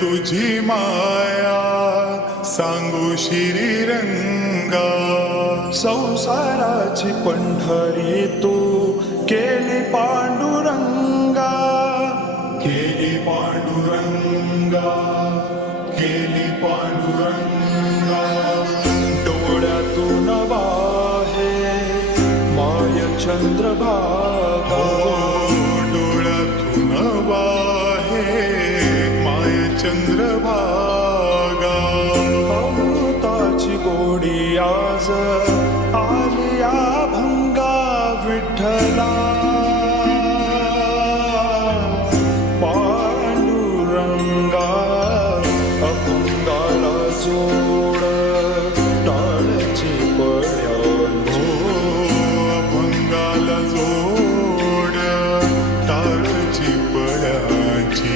तुझी माया सांगू श्रीरंगा. संसाराची पंढरी तू केली पांडुरंगा. केली पांडुरंगा, केली पांडुरंगा. डोळ्यातून वाहे माय चंद्रभागा. डोळ्यातून वाहे माय चंद्रभागा. अमृताची गोडी आज